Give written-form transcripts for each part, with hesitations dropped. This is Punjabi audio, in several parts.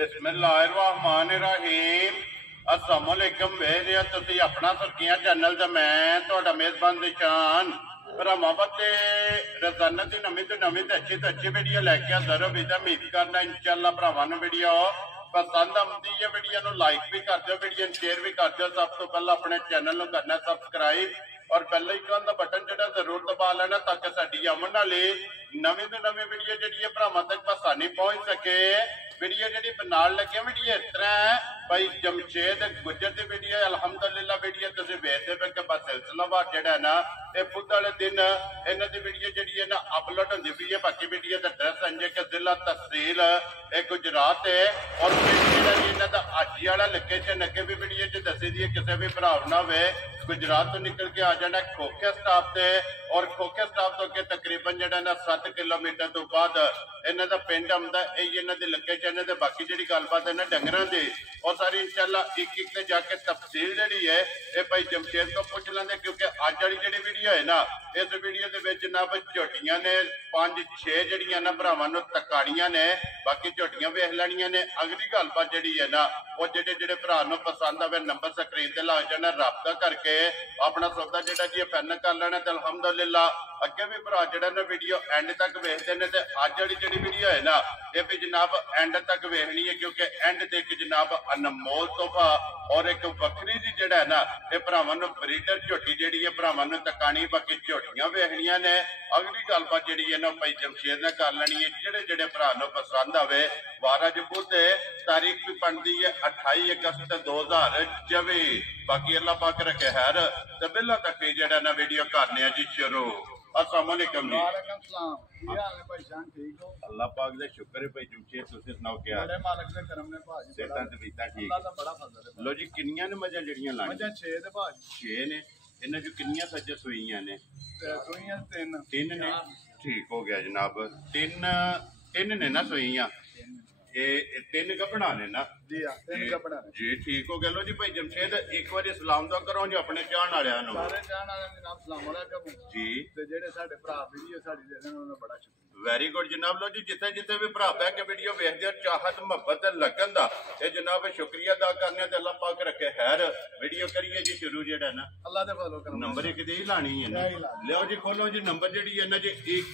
बिस्मिल्लाहिर्रहमानिर्रहीम अस्सलामुअलैकुम वेरिया तुसी अपना सुर्खियां चैनल ते मैं तुहाडा मेजबान निशान भरावां वास्ते रोजाना की नवीं तो अच्छी वीडियो लैके हाजिर हो। उम्मीद करना इंशाअल्लाह भरावां नूं वीडियो पसंद आउंदी है। वीडियो नूं लाइक भी कर दो, वीडियो शेयर भी कर दो। सब तो पहला अपने चैनल नूं करना सब्सक्राइब और बेल आइकन का बटन जो जरूर दबा लेना ताकि साडी आउण वाली नवीं तो नवीं वीडियो जी भरावां तक आसानी पहुंच सके। वीडियो जी बनाने लगे वीडियो इस तरह है भाई जमशेद गुजर की वीडियो अलहमदुलिल्लाह वीडियो तुम वेखते पे कि बस सिलसिलावार जड़ा ना ये बुध वाले दिन इन्हों की वीडियो जी है ना अपलोड होती पी है। बाकी वीडियो का एड्रैस अंजे कि जिला तहसील गुजरात है और इन्हों का हाजी वाला लोकेशन अगे भी वीडियो च दसी दी है। किसी भी भरा ना हो गुजरात तो निकल के आ जाना खोखे स्टाफ से और खोखे स्टाफ तो अगे तकरीबन जड़ा ना 7 किलोमीटर तो बाद इन्हों का पिंड आंदा इन्हों की लोकेशन है। बाकी जी गलबात है ना डंगरां की और सारी इंशाअल्लाह एक एक जाके तफसील जी है ये भाई जमशेद को पूछ लेंगे क्योंकि अज वाली जी वीडियो है ना इस वीडियो के जनाब झोटियां ने 5-6 जड़ियां ना भरावां नूं तकाड़ियां ने। बाकी झोटियां वेख लैनियां ने। अगली गलबात जी है ना वो जेडे भरा नूं पसंद आवे नंबर स्क्रीन ते ला जाना राबता करके अपना सौदा जेड़ा जी फाइनल कर लेना। तो अलहमदुलिल्लाह अगे भी भरा जड़ा ना वीडियो एंड तक वेखते हैं। तो अज वाली जी वीडियो है ना ये भी जनाब एंड तक वेखनी है क्योंकि एंड ते एक जनाब अनमोल तोहफा और एक वक्री जी जड़ा है ना ये भरावां नूं ब्रीडर झोटी जी है भरावां नूं तकानी। बाकी झोटियां वेखनियां ने। अगली गलबात जी है ना भाई जमशेद ने कर लेनी है। जेडे जेडे भरा नूं पसंद आवे 12 जबूर से तारीख भी बनती है 28 अगस्त 2024। बाकी अल्लाह पाक रखे खैर तो बिल्ला तक जड़ा ना वीडियो करने जी शुरू। अस्सलाम वालेकुम जी। अल्लाह पाक दे शुक्र है भाई जमशेद तुसीं सुनाओ क्या बड़े मालिक दे करम ने भाजी सेहतां ते बीतां ठीक अल्लाह दा बड़ा फजल है। लो जी किन्नियां ने मजां जड़ियां लाणियां मजा 6 दे भाजी 6 ने इन्हां चों किन्नियां सज्ज सूईयां ने सुइयां 3 3 ने ठीक हो गया जनाब। 3 ने ना सूईयां ये 3 गबड़ा ने ना जी हां 3 कपड़ा ने जी ठीक हो गया। लो जी भाई जमशेद एक बार सलाम तो करो जी अपने चाहण वालियां नूं। सारे जान वाले जनाब सलाम अलैकुम जी ते जेडे साडे भरा वीडियो साडी दे देन उन्हां दा बड़ा शुक्रिया। वेरी गुड जनाब। लो जी जिथे जिथे भी भरा बह के वीडियो वेखदे हो चाहत मुहब्बत लगन दा ये जनाब शुक्रिया अदा करने ते अल्लाह पाक रखे खैर। वीडियो करिए जी शुरू जेड़ा ना अल्लाह दे फजल करम नंबर एक दे ही लानी है ना लियो जी खोलो जी नंबर जी है ना जी एक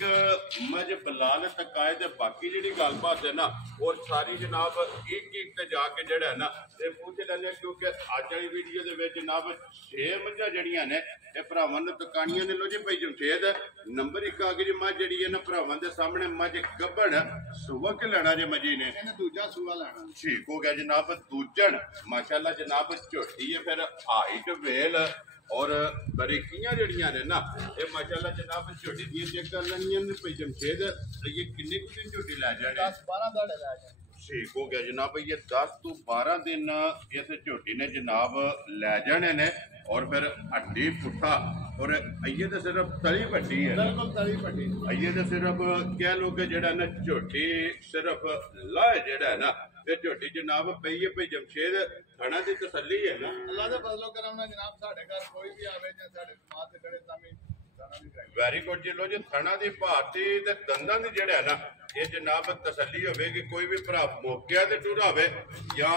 मज बलाल तकाए दे बाकी जी गलबात है ना और सारी जनाब एक ते जाके जड़ा है ना ये पूछ लेने क्योंकि अज वाली वीडियो दे विच जनाब 6 मझां जड़ियां ने ये भरावां नूं तकाणियां ने। लो जी भाई जमशेद नंबर एक आ गई जी मझ जड़ी है ना भरावां दे सामने मझ गब्बड़ सुबह के लेना जे मजी ने इन्हें दूजा सूआ लेना ठीक हो गया जनाब। दूजन माशाल्लाह जनाब झोटी है फिर हाइट वेल और बरीकियां जड़ियां ने ना ये माशाल्लाह जनाब झोटी दी चेक कर लेनियां ने। भाई जमशेद ये किन्ने कुछ दिन झोटी लै जाने 10-12 दाड़े लै जाने ठीक हो गया जनाब। ये 10 तो 12 दिन इस झोटी ने जनाब लै जाने ने और फिर हड्डी पुट्ठा और अइये तो सिर्फ तली पट्टी है बिल्कुल तली पट्टी अइये तो सिर्फ कह लो कि जेड़ा ना झोटी सिर्फ लाए जेड़ा है ना ये झोटी जनाब पई है भाई जमशेद खाना की तसल्ली है ना। अल्लाह दे फजल करम ने जनाब साडे घर कोई भी आवे जे साडे समाज ते खड़े तामी वेरी गुड जी। लो जी थणा दी भारती ते दंदां दी जेड़ा है ना ये जनाब तसल्ली होगी कोई भी भरा मौके ते टुरावे या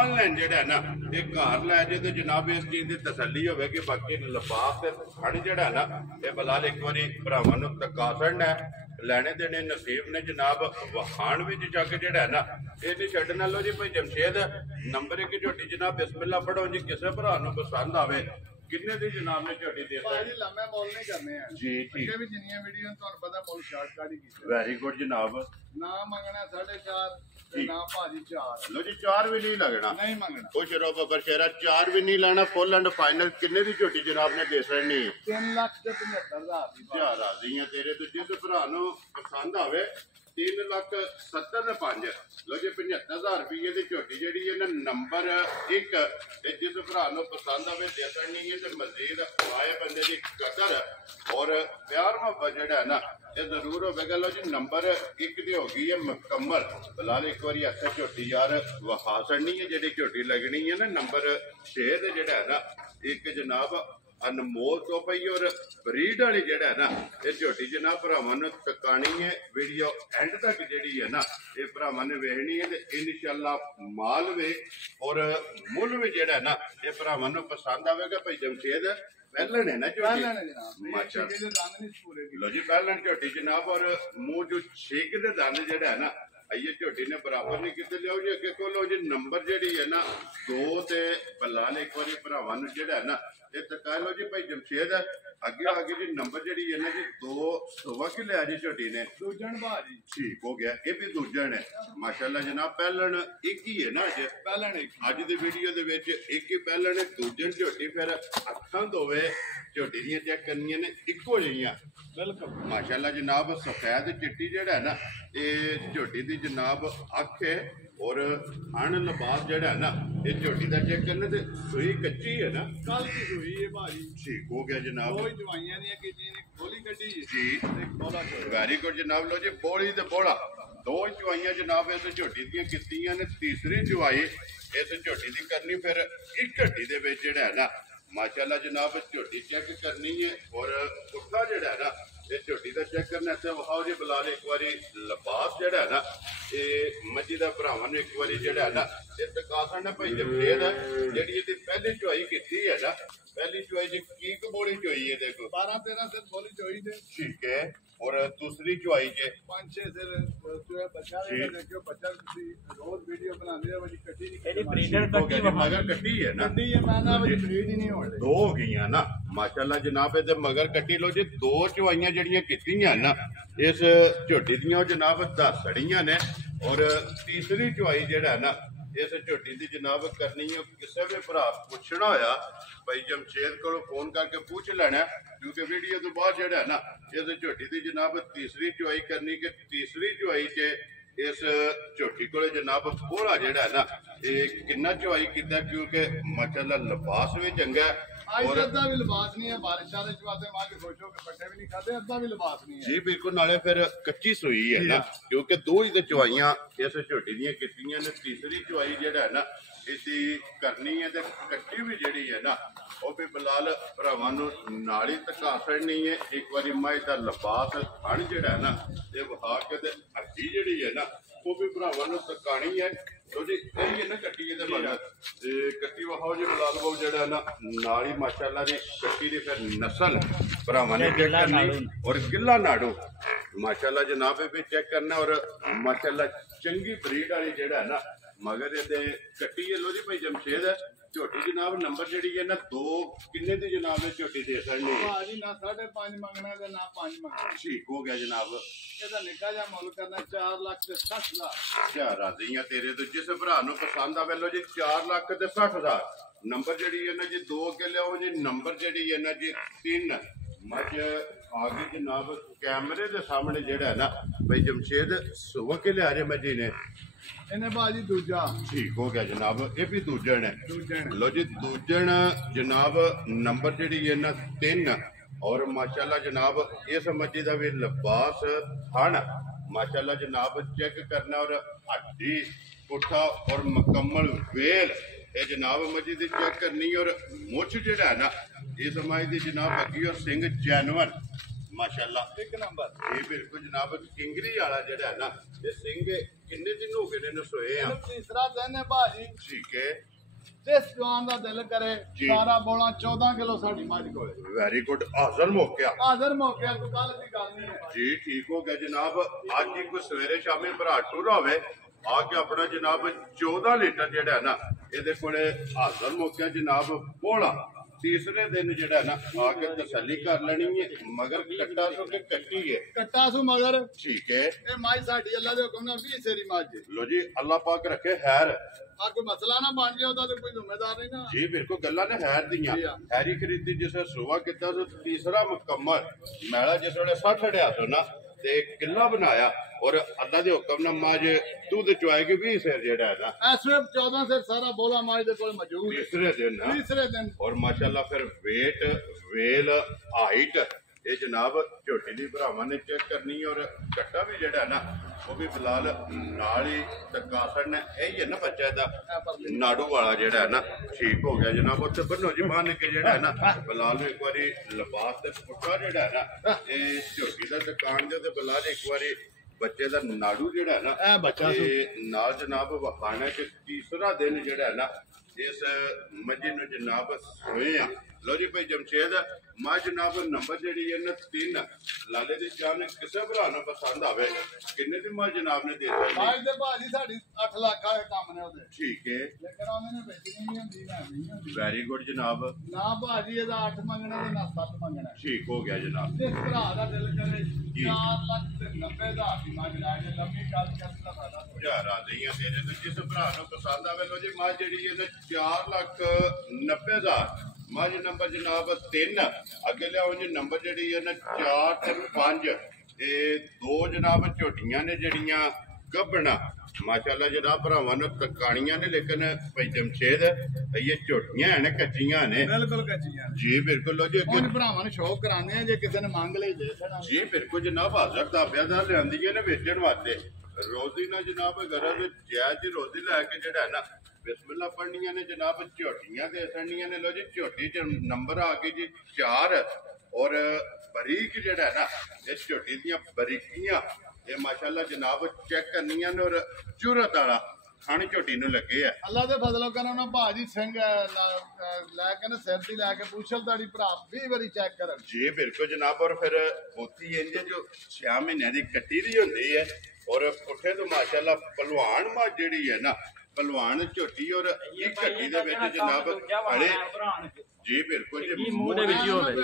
ऑनलाइन जेड़ा है ना ये घर लै जाए तो जनाब इस चीज की तसल्ली होगी। बाकी लिफाफ ते थण जेड़ा है ना ये बलाल एक बार भरावां नूं तका छड़ना है लैने देने नसीब ने जनाब वहाण विच जाके जेड़ा है ना ये नहीं छड्डना। लो जी भाई जमशेद नंबर एक झोटी जनाब बिस्मिल्लाह पढ़ो जी किसी भरा नूं पसंद आवे किन्ने दी जनाब ने झोटी दे भाजी लम्मे मोल नहीं करने हैं जी ठीक अगे भी जिन्नियां वीडियो तुहानू पता मोल शॉर्टकट ही कीते वेरी गुड जनाब। ना मंगना 4.5 ते ना भाजी 4 लो जी 4 भी नहीं लगना नहीं मंगना खुश रहो बबर शेरा 4 भी नहीं लाना फुल एंड फाइनल किन्ने दी झोटी जनाब ने दे छड़नी 3,75,000 दी क्या राजी है तेरे तो जिस भरा नूं पसंद आवे 3,70,500 लो जी 75,000 रुपये की झोटी जी है ना नंबर एक जिस भरा नूं पसंद आवे दे छड़नी है तो मजीद आए बंदे की कदर और प्यार मुहब्बत जेड़ा है ना ये जरूर होगा। लो जी नंबर एक की हो गई है मुकम्मल फिलहाल एक बार ऐसा झोटी यार वहा छड़नी है जी झोटी लगनी है ना नंबर 6 जेड़ा है ना एक जनाब ਅਨਮੋਲ ਤੋਂ ਪਈ ਔਰ ਬਰੀਡ ਵਾਲੀ ਜਿਹੜਾ ਹੈ ਨਾ ਇਹ ਝੋਟੀ ਜਨਾਬ ਭਰਾਵਾਂ ਨੂੰ ਤਕਾਣੀ ਹੈ। ਵੀਡੀਓ ਐਂਡ ਤੱਕ ਜਿਹੜੀ ਹੈ ਨਾ ਇਹ ਭਰਾਵਾਂ ਨੇ ਵੇਖਣੀ ਹੈ ਤੇ ਇਨਸ਼ਾਅੱਲਾ ਮਾਲ ਵੇ ਔਰ ਮੁੱਲ ਵੀ ਜਿਹੜਾ ਨਾ ਇਹ ਭਰਾਵਾਂ ਨੂੰ ਪਸੰਦ ਆਵੇਗਾ। ਭਾਈ ਜਮਸ਼ੇਦ ਪਹਿਲਣ ਹੈ ਨਾ ਝੋਟੀ ਮਾਸ਼ਾਅੱਲਾ लो जी पहलन झोटी जनाब और मुंह जो छेक दे दंद जेड़ा है ना आइए झोटी ने बराबर नहीं किते लियो जी अगे को लो जी नंबर जेड़ी है ना 2 ते बलाल एक बारी भरावां नु जेड़ा है ना ये तका लो जी भाई जमशेद अगे आगे जी नंबर जेड़ी है ना जी 2 सुबह की लिया जी झोटी ने दूजन भाजी ठीक हो गया ये भी दूजन है माशाल्लाह जनाब पहलन एक ही है ना अज पहलन एक ਅੱਜ ਦੀ ਵੀਡੀਓ ਦੇ ਵਿੱਚ ਇੱਕ ਹੀ ਪਹਿਲਣ ਦੂਜਨ ਝੋਟੀ ਫਿਰ ਅੱਖਾਂ ਦੋਵੇਂ ਝੋਟੀ ਦੀਆਂ ਚੈੱਕ ਕਰਨੀਆਂ ਨੇ ਇੱਕੋ ਜਿਹੀਆਂ ਬਿਲਕੁਲ ਮਾਸ਼ਾਅੱਲਾ ਜਨਾਬ ਸਫੈਦ ਚਿੱਟੀ ਜਿਹੜਾ ਹੈ ਨਾ ਇਹ ਝੋਟੀ ਦੀ ਜਨਾਬ ਅੱਖ ਹੈ ਔਰ ਅਣ ਲਬਾਸ ਜਿਹੜਾ ਹੈ ਨਾ ਇਹ ਝੋਟੀ ਦਾ ਚੈੱਕ ਕਰਨੇ ਤੇ ਸੂਈ ਕੱਚੀ ਹੈ ਨਾ ਕੱਲ ਦੀ ਹੋਈ ਹੈ ਭਾਜੀ ਠੀਕ ਹੋ ਗਿਆ ਜਨਾਬ ਕੋਈ ਦਵਾਈਆਂ ਦੀਆਂ ਕਿ ਜੀ ਨੇ ਗੋਲੀ ਕੱਢੀ ਜੀ ਇੱਕ ਬੋਲਾ ਵੈਰੀ ਗੁੱਡ ਜਨਾਬ ਲੋ ਜੀ ਬੋਲੀ ਤੇ ਬੋਲਾ 2 ਚੁਆਈਆਂ ਜਨਾਬ ਇਸ ਝੋਟੀ ਦੀਆਂ ਕੀਤੀਆਂ ਨੇ ਤੀਸਰੀ ਚੁਆਈ ਇਸ ਝੋਟੀ ਦੀ ਕਰਨੀ ਫਿਰ ਇੱਕ ਘੱਟੀ ਦੇ ਵਿੱਚ ਜਿਹੜਾ ਹੈ ਨਾ ਮਾਸ਼ਾਅੱਲਾ ਜਨਾਬ ਝੋਟੀ ਚੈੱਕ ਕਰਨੀ ਹੈ ਔਰ ਪੁੱਠਾ ਜਿਹੜਾ ਹੈ ਨਾ ਇਹ ਝੋਟੀ ਦਾ ਚੈੱਕ ਕਰਨਾ ਤੇ ਵਹਾਓ ਜੀ ਬਲਾਲ ਇੱਕ ਵਾਰੀ ਲਬਾਸ ਜਿਹੜਾ ਹੈ ਨਾ ਇਹ ਮੱਝੀ ਦਾ ਭਰਾਵਾਂ ਨੂੰ ਇੱਕ ਵਾਰੀ ਜਿਹੜਾ ਹੈ ਨਾ ਇਹ ਤਕਾਸਣ ਨਾ ਭਾਈ ਜਮਸ਼ੇਦ ਜਿਹੜੀ ਇਹਦੀ ਪਹਿਲੀ ਚੁਆਈ ਕੀਤੀ ਹੈ ਨਾ ਪਹਿਲੀ ਚੁਆਈ ਜੀ ਕੀ ਕਬੋਲੀ ਚੁਆਈ ਹੈ ਦੇਖੋ 12 13 ਸਿਰ ਬੋਲੀ ਚੋਈ ਦੇ ਠੀਕ ਹੈ और दूसरी चुआई जे 5 6 सिर जो बच्चा है देखियो बच्चा ਤੁਸੀਂ रोज वीडियो बनाते हो बड़ी कट्टी नहीं ਇਹਦੀ ਬਰੀਡਰ ਕੱਟੀ मगर कट्टी है ना कट्टी है मैं ना बड़ी ब्रीड ही नहीं होने दो हो गई ना माशाल्लाह जनाब ਇਹਦੇ ਮਗਰ ਕੱਟੀ ਲੋ ਜੀ 2 ਚੁਆਈਆਂ ਜਿਹੜੀਆਂ ਕੀਤੀਆਂ ਨਾ ਇਸ ਝੋਟੀ ਦੀਆਂ ਉਹ ਜਨਾਬ ਦੱਸੜੀਆਂ ਨੇ ਔਰ ਤੀਸਰੀ ਚੁਆਈ ਜਿਹੜਾ ਨਾ ਇਸ ਝੋਟੀ ਦੀ ਜਨਾਬ ਕਰਨੀ ਹੈ ਕਿਸੇ ਵੀ ਭਰਾ ਪੁੱਛਣਾ ਹੋਇਆ ਭਾਈ ਜਮਸ਼ੇਦ ਕੋਲੋਂ ਫੋਨ ਕਰਕੇ ਪੁੱਛ ਲੈਣਾ ਕਿਉਂਕਿ ਵੀਡੀਓ ਤੋਂ ਬਾਅਦ ਜਿਹੜਾ ਨਾ ਇਸ ਝੋਟੀ ਦੀ ਜਨਾਬ ਤੀਸਰੀ ਚੁਆਈ ਕਰਨੀ ਕਿ ਤੀਸਰੀ ਚੁਆਈ 'ਚ ਇਸ ਝੋਟੀ ਕੋਲੇ ਜਨਾਬ ਕੋਲਾ ਜਿਹੜਾ ਨਾ ਇਹ ਕਿੰਨਾ ਚੁਆਈ ਕੀਤਾ ਕਿਉਂਕਿ ਮਾਸ਼ਾਅੱਲਾ ਲਿਬਾਸ ਵੀ ਚੰਗਾ और अद्धा भी लिबास नहीं है बारिश वाले चवाते मां के खुश हो के पट्टे भी नहीं खाते अद्धा भी लिबास नहीं है जी बिल्कुल नाले फिर कच्ची सूई है ना क्योंकि 2 ही तो चुआइयां इस झोटी ਦੀਆਂ ਕੀਤੀਆਂ ਨੇ ਤੀਸਰੀ ਚੁਆਈ ਜਿਹੜਾ ਹੈ ਨਾ ਇਹਦੀ ਕਰਨੀ ਹੈ ਤੇ ਕੱਟੀ ਵੀ ਜਿਹੜੀ ਹੈ ਨਾ ਉਹ ਵੀ ਬਲਾਲ ਭਰਾਵਾਂ ਨੂੰ ਨਾਲ ਹੀ ਧਕਾ ਛੱਡਣੀ ਹੈ ਇੱਕ ਵਾਰੀ ਮਾਈ ਦਾ ਲਿਬਾਸ ਹਣ ਜਿਹੜਾ ਹੈ ਨਾ ਇਹ ਵਹਾ ਕੇ ਤੇ ਹੱਡੀ ਜਿਹੜੀ ਹੈ ਨਾ ਉਹ ਵੀ ਭਰਾਵਾਂ ਨੂੰ ਤਕਾਣੀ ਹੈ ਲੋ ਜੀ ਇਹ ਹੀ ਨਾ ਕੱਟੀ ਇਹਦੇ ਮਗਰ ਤੇ ਕੱਟੀ ਵਹਾਓ ਜੀ ਬਲਾਲ ਬਾਬੂ ਜਿਹੜਾ ਨਾ ਨਾਲ ਹੀ ਮਾਸ਼ਾਅੱਲਾ ਦੀ ਕੱਟੀ ਦੀ ਫਿਰ ਨਸਲ ਭਰਾਵਾਂ ਨੇ ਚੈੱਕ ਕਰਨੀ ਔਰ ਗਿੱਲਾ ਨਾੜੂ ਮਾਸ਼ਾਅੱਲਾ ਜਨਾਬ ਇਹ ਵੀ ਚੈੱਕ ਕਰਨਾ ਔਰ ਮਾਸ਼ਾਅੱਲਾ ਚੰਗੀ ਬਰੀਡ ਵਾਲੀ ਜਿਹੜਾ ਹੈ ਨਾ ਮਗਰ ਇਹਦੇ ਕੱਟੀ ਹੈ ਲੋ ਜੀ ਭਾਈ ਜਮਸ਼ੇਦ ਝੋਟੀ ਜਨਾਬ ਨੰਬਰ ਜਿਹੜੀ ਹੈ ਨਾ 2 ਕਿੰਨੇ ਦੀ ਜਨਾਬ ਇਹ ਝੋਟੀ ਦੇ ਸਕਣੀ ਭਾਜੀ ਨਾ 5.5 ਮੰਗਣਾ ਤੇ ਨਾ 5 ਮੰਗਣਾ ਠੀਕ ਹੋ ਗਿਆ ਜਨਾਬ ਇਹਦਾ ਨਿੱਕਾ ਜਿਹਾ ਮੁੱਲ ਕਰਨਾ 4 ਲੱਖ ਤੇ 60 ਹਜ਼ਾਰ ਕਿਆ ਰਾਜ਼ੀਆਂ ਤੇਰੇ ਤੋਂ ਜਿਸ ਭਰਾ ਨੂੰ ਪਸੰਦ ਆਵੇ ਲੋ ਜੀ 4 ਲੱਖ ਤੇ 60 ਹਜ਼ਾਰ ਨੰਬਰ ਜਿਹੜੀ ਹੈ ਨਾ ਜੀ 2 ਕੇ ਲਿਆਓ ਜੀ ਨੰਬਰ ਜਿਹੜੀ ਹੈ ਨਾ ਜੀ 3 ਮੱਝ ਆਗੇ ਜਨਾਬ ਕੈਮਰੇ ਦੇ ਸਾਹਮਣੇ ਜਿਹੜਾ ਹੈ ਨਾ ਭਾਈ ਜਮਸ਼ੇਦ ਸੁਬਹ ਕੇ ਲਿਆ ਜੇ ਮੱਝੀ ਨੇ ਇਹਨੇ ਭਾਜੀ ਦੂਜਾ ਠੀਕ ਹੋ ਗਿਆ ਜਨਾਬ ਇਹ ਵੀ ਦੂਜਣ ਹੈ ਲੋ ਜੀ ਦੂਜਣ ਜਨਾਬ ਨੰਬਰ ਜਿਹੜੀ ਹੈ ਨਾ 3 और माशाल्लाह जनाब इस मच्छी का भी लिबास हन माशाल्लाह जनाब चेक करना और हड्डी पुट्ठा और मुकम्मल वेल ये जनाब मच्छी की चेक करनी और मुछ जिहड़ा है ना इस मच्छी की जनाब अगी और सिंह जैनवन माशाल्लाह एक नंबर ये बिल्कुल जनाब किंगरी वाला जिहड़ा है ना ये सिंह किन्ने दिन हो गए ने सोए हैं तीसरा दिन है भाजी ठीक है जिस जवान का दिल करे जी। सारा बोला 14 किलो साड़ी मझ कोले वेरी गुड हाजर मौका हाजिर मौके को कल की गल नहीं है जी ठीक हो गया जनाब आज ही कोई सवेरे शामी भरा टुरा होवे आके अपना जनाब 14 लीटर जेड़ा है ना ਇਹਦੇ ਕੋਲੇ ਹਾਜ਼ਰ ਮੌਕਾ ਜਨਾਬ ਬੋਲਾ तीसरे दिन जेड़ा ना आके तसल्ली कर लेनी है मगर कट्टा सो के कट्टी है कट्टा सु मगर ठीक है ए माई साडी अल्लाह दे हुक्म नाल 20 सेरी मझ लो जी अल्लाह पाक रखे खैर आ कोई मसला ना बन गया ओदा ते कोई जिम्मेदार नहीं ना जी बिल्कुल गल्ला ने खैर दियां हैरी खरीदी जिसे सुबह किता तो तीसरा मुकम्मल मैला जिस वेले 60 हड़िया सो ना ते किला बनाया और अल्लाह दे हुक्म नाल माज दूध चुआएगी 20 सेर जेड़ा है ना सिर्फ 14 सेर सारा बोला माई दे कोल मौजूद है तीसरे दिन ना तीसरे दिन और माशाल्लाह फिर वेट वेल हाइट ਇਹ ਜਨਾਬ ਝੋਟੀ ਦੀ ਭਰਾਵਾਂ ਨੇ ਚੈੱਕ ਕਰਨੀ ਔਰ ਕੱਟਾ ਵੀ ਜਿਹੜਾ ਨਾ ਉਹ ਵੀ ਫਿਲਹਾਲ ਨਾਲ ਹੀ ਤਕਾਸਣ ਨੇ ਇਹ ਹੀ ਹੈ ਨਾ ਬੱਚਾ ਇਹਦਾ ਨਾੜੂ ਵਾਲਾ ਜਿਹੜਾ ਹੈ ਨਾ ਠੀਕ ਹੋ ਗਿਆ ਜਨਾਬ। ਉੱਥੇ ਬੰਨੋ ਜੀ ਬੰਨ ਕੇ ਜਿਹੜਾ ਹੈ ਨਾ ਫਿਲਹਾਲ ਇੱਕ ਵਾਰੀ ਲਿਬਾਸ ਤੇ ਪੁੱਟਾ ਜਿਹੜਾ ਹੈ ਨਾ ਇਹ ਝੋਟੀ ਦਾ ਦੁਕਾਨ ਦੇ ਤੇ ਫਿਲਹਾਲ ਇੱਕ ਵਾਰੀ ਬੱਚੇ ਦਾ ਨਾੜੂ ਜਿਹੜਾ ਹੈ ਨਾ ਬੱਚਾ ਨਾਲ ਜਨਾਬ ਵਖਾਣਾ ਚ ਤੀਸਰਾ ਦਿਨ ਜਿਹੜਾ ਹੈ ਨਾ ਇਸ ਮੱਝੀ ਨੂੰ ਜਨਾਬ ਸੋਏ ਆ। ਲੋ ਜੀ ਭਾਈ ਜਮਸ਼ੇਦ ਮੱਝ ਜਨਾਬ ਨੰਬਰ ਜਿਹੜੀ ਹੈ ਨਾ 3 ਲਾਲੇ ਦੀ ਜਾਨ ਕਿਸੇ ਭਰਾ ਨੂੰ ਪਸੰਦ ਆਵੇ ਕਿੰਨੇ ਦੀ ਮੱਝ ਜਨਾਬ ਨੇ ਦੇ ਦਿੱਤੀ? ਮੱਝ ਦੇ ਭਾਜੀ ਸਾਡੀ 8 ਲੱਖ ਵਾਲੇ ਕੰਮ ਨੇ ਉਹਦੇ। ਠੀਕ ਹੈ ਲੇਕਿਨ ਉਹਨੇ ਨੇ ਵੇਚਣੀ ਨਹੀਂ ਹੁੰਦੀ ਨਾ ਨਹੀਂ ਹੁੰਦੀ। ਵੈਰੀ ਗੁੱਡ ਜਨਾਬ। ਨਾ ਭਾਜੀ ਇਹਦਾ 8 ਮੰਗਣਾ ਤੇ ਨਾ 7 ਮੰਗਣਾ। ਠੀਕ ਹੋ ਗਿਆ ਜਨਾਬ। ਜਿਸ ਭਰਾ ਦਾ ਦਿਲ ਕਰੇ 4,90,000 ਦੀ ਮੱਝ ਲੈ ਕੇ ਲੰਮੀ ਗੱਲ ਕਰਨ ਦਾ ਫਾਇਦਾ ਹਜ਼ਾਰ ਆ ਗਈਆਂ ਤੇਰੇ ਤੇ ਜਿਸ ਭਰਾ ਨੂੰ ਪਸੰਦ ਆਵੇ ਲੋ ਜੀ ਮੱਝ ਜਿਹੜੀ ਇਹਦੇ 4,90,000 ਮੱਝ ਨੰਬਰ ਜਨਾਬ 3 ਅੱਗੇ ਲਿਆਓ ਜੀ ਨੰਬਰ ਜਿਹੜੀ ਹੈ ਨਾ 4 ਤੇ 5 ਇਹ ਦੋ ਜਨਾਬ ਝੋਟੀਆਂ ਨੇ ਜਿਹੜੀਆਂ ਗੱਭਣਾ ਮਾਸ਼ਾਅੱਲਾ ਜਨਾਬ ਭਰਾਵਾਂ ਨੂੰ ਤਕਾਣੀਆਂ ਨੇ ਲੇਕਿਨ ਭਾਈ ਜਮਸ਼ੇਦ ਇਹ ਝੋਟੀਆਂ ਹਨ ਕੱਚੀਆਂ ਨੇ ਬਿਲਕੁਲ ਕੱਚੀਆਂ ਜੀ ਬਿਲਕੁਲ ਲੋ ਜੀ ਉਹਨ ਭਰਾਵਾਂ ਨੂੰ ਸ਼ੌਕ ਕਰਾਉਂਦੇ ਆ ਜੇ ਕਿਸੇ ਨੇ ਮੰਗ ਲਈ ਦੇ ਦੇਣਾ ਜੀ ਬਿਲਕੁਲ ਜਨਾਬ ਹਾਜ਼ਰ ਦਾਬਿਆਂ ਦਾ ਲਿਆਂਦੀਆਂ ਨੇ ਵੇਚਣ ਵਾਸਤੇ ਰੋਜ਼ੀ ਨਾ ਜਨਾਬ ਗਰਜ ਜਾਇਜ਼ ਦੀ ਰੋਜ਼ੀ ਲੈ ਕੇ ਜਿਹੜਾ ਹੈ ਨਾ ਬਿਸਮਿਲ੍ਲਾ ਪੜਨੀਆਂ ਨੇ ਜਨਾਬ ਝੋਟੀਆਂ ਦੇ ਸਣੀਆਂ ਨੇ ਲੋ ਜੀ ਝੋਟੀ ਚ ਨੰਬਰ ਆ ਗਏ ਜੀ 4 ਔਰ ਬਰੀਕ ਜਿਹੜਾ ਹੈ ਨਾ ਇਹ ਝੋਟੀ ਦੀਆਂ ਬਰੀਕੀਆਂ ਇਹ ਮਾਸ਼ਾਅੱਲਾ ਜਨਾਬ ਚੈੱਕ ਕਰਨੀਆਂ ਨੇ ਔਰ ਜੁਰਤ ਵਾਲਾ ਖਾਣੀ ਝੋਟੀ ਨੂੰ ਲੱਗੇ ਆ। ਅੱਲਾ ਦੇ ਫਜ਼ਲੋਂ ਕਰਨ ਉਹਨਾਂ ਭਾਜੀ ਸਿੰਘ ਲੈ ਕੇ ਨਾ ਸਿਰ ਦੀ ਲੈ ਕੇ ਪੁੱਛਲ ਦਾੜੀ ਭਰਾ 20 ਵਾਰੀ ਚੈੱਕ ਕਰਨ। ਜੀ ਬਿਲਕੁਲ ਜਨਾਬ ਔਰ ਫਿਰ ਉੱਥੀ ਇੰਜ ਜੋ 6 ਮਹੀਨਿਆਂ ਦੀ ਕੱਟੀ ਦੀ ਹੁੰਦੀ ਹੈ ਔਰ ਪੁੱਠੇ ਤੋਂ ਮਾਸ਼ਾਅੱਲਾ ਪਹਿਲਵਾਨ ਮੱਝ ਜਿਹੜੀ ਹੈ ਨਾ ਪਹਿਲਵਾਨ ਝੋਟੀ ਔਰ ਇਹ ਕੱਟੀ ਦੇ ਵਿੱਚ ਜਨਾਬ ਅੜੇ ਜੀ ਬਿਲਕੁਲ ਜੀ ਮੂੰਹ ਦੇ ਵਿੱਚ ਹੀ ਹੋਵੇ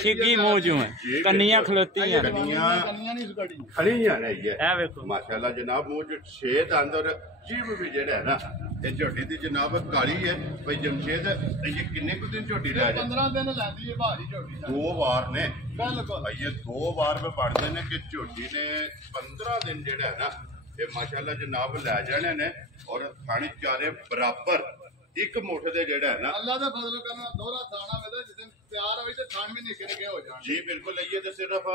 ਠਿੱਗੀ ਮੂੰਹ ਚੋਂ ਹੈ ਕੰਨੀਆਂ ਖਲੋਤੀਆਂ ਕੰਨੀਆਂ ਨਹੀਂ ਸੁਕੜੀ ਖੜੀਆਂ ਨੇ ਇਹ ਵੇਖੋ ਮਾਸ਼ਾਅੱਲਾ ਜਨਾਬ ਮੂੰਹ ਚ 6 ਦੰਦ ਔਰ ਜੀਭ ਵੀ ਜਿਹੜਾ ਹੈ ਨਾ ਇਹ ਝੋਟੀ ਦੀ ਜਨਾਬ ਕਾਲੀ ਹੈ ਭਾਈ ਜਮਸ਼ੇਦ ਇਹ ਕਿੰਨੇ ਕੁ ਦਿਨ ਝੋਟੀ ਲੈ ਜਾ 15 ਦਿਨ ਲੈਂਦੀ ਹੈ ਭਾਜੀ ਝੋਟੀ 2 ਵਾਰ ਨੇ ਬਿਲਕੁਲ ਇਹ 2 ਵਾਰ ਵਿੱਚ ਬਣਦੇ ਨੇ ਕਿ ਝੋਟੀ ਨੇ 15 ਦਿਨ ਜਿਹੜਾ ਹੈ ਨਾ ਇਹ ਮਾਸ਼ਾਅੱਲਾ ਜਨਾਬ ਲੈ ਜਾਣੇ ਨੇ ਔਰ ਥਾਣੀ ਚਾਰੇ ਬਰਾਬਰ ਇੱਕ ਮੁੱਠ ਦੇ ਜਿਹੜਾ ਹੈ ਨਾ ਅੱਲਾ ਦਾ ਫਜ਼ਲ ਕਰਨਾ ਦੋਹਰਾ ਥਾਣਾ ਵੇਦਾ ਜਿਸ ਦਿਨ ਤਿਆਰ ਹੋਈ ਤੇ ਥਾਣ ਵੀ ਨਿੱਕੇ ਨਿੱਕੇ ਹੋ ਜਾਣ। ਜੀ ਬਿਲਕੁਲ ਇਹ ਤੇ ਸਿਰਫ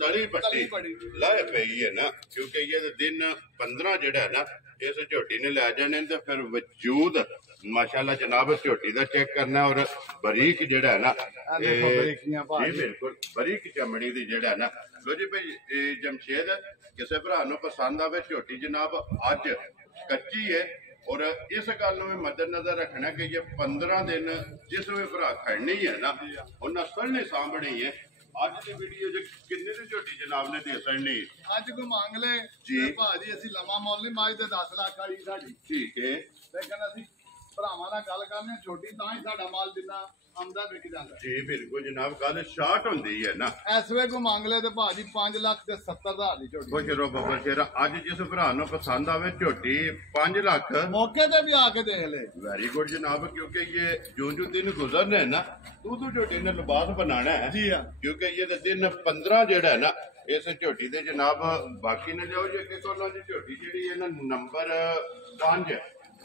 ਦਲੀ ਪੱਟੀ ਲਾਏ ਪਈ ਹੈ ਨਾ ਕਿਉਂਕਿ ਇਹ ਦਿਨ 15 ਜਿਹੜਾ ਹੈ ਨਾ ਇਸ ਝੋਟੀ ਨੇ ਲੈ ਜਾਣੇ ਤੇ ਫਿਰ ਵਜੂਦ ਮਾਸ਼ਾਅੱਲਾ ਜਨਾਬ ਝੋਟੀ ਦਾ ਚੈੱਕ ਕਰਨਾ ਔਰ ਬਰੀਕ ਜਿਹੜਾ ਹੈ ਨਾ ਜੀ ਬਿਲਕੁਲ ਬਰੀਕ ਚਮੜੀ ਦੀ ਜਿਹੜਾ ਹੈ ਨਾ ਲੋ ਜੀ ਭਾਈ ਇਹ ਜਮਸ਼ੇਦ ਕਿਸੇ ਭਰਾ ਨੂੰ ਪਸੰਦ ਆਵੇ ਝੋਟੀ ਜਨਾਬ ਅੱਜ ਕੱਚੀ ਹੈ ਔਰ ਇਸ ਗੱਲ ਨੂੰ ਵੀ ਮੱਦੇ ਨਜ਼ਰ ਰੱਖਣਾ ਕਿ ਇਹ 15 ਦਿਨ ਜਿਸ ਵੀ ਭਰਾ ਖੜਨੀ ਹੈ ਨਾ ਉਹਨਾਂ ਸੜਨੇ ਸਾਂਭਣੀ ਹੈ। ਅੱਜ ਦੀ ਵੀਡੀਓ ਚ ਕਿੰਨੇ ਦੀ ਝੋਟੀ ਜਨਾਬ ਨੇ ਦੇ ਸੜਨੀ ਅੱਜ ਕੋ ਮੰਗ ਲੈ ਜੀ ਭਾਜੀ ਅਸੀਂ ਲੰਮਾ ਮੁੱਲ ਨਹੀਂ ਮਾਜ ਤੇ 10 ਲੱਖ ਵਾਲੀ ਸਾਡੀ ਠੀਕ ਹੈ ਲੇਕਿਨ ਅਸੀਂ ਭਰਾਵਾਂ ਨਾਲ ਗੱਲ ਕਰਨੇ ਛੋਟੀ ਤਾਂ ਹੀ ਸਾਡਾ ਮਾਲ ਜਿੰਨਾ ਆਮਦਾ ਵਿਕ ਜਾਂਦਾ ਜੀ ਬਿਲਕੁਲ ਜਨਾਬ ਗੱਲ ਸ਼ਾਰਟ ਹੁੰਦੀ ਹੈ ਨਾ ਇਸ ਵੇ ਕੋ ਮੰਗ ਲੈ ਤੇ ਭਾਜੀ 5 ਲੱਖ ਤੇ 70,000 ਦੀ ਝੋਟੀ ਖੁਸ਼ਰੋ ਬੱਬਰ ਸ਼ੇਰਾ ਅੱਜ ਜਿਸ ਭਰਾ ਨੂੰ ਪਸੰਦ ਆਵੇ ਝੋਟੀ 5 ਲੱਖ ਮੌਕੇ ਤੇ ਵੀ ਆ ਕੇ ਦੇਖ ਲੈ। ਵੈਰੀ ਗੁੱਡ ਜਨਾਬ क्योंकि ये जो जो दिन गुजरने हैं ना तू झोटी ने लिबास बनाना है जी हाँ क्योंकि ये दिन 15 जेड़ा है ना इस झोटी दे जनाब बाकी ने जाओ जे कि झोटी जेड़ी है ना नंबर 5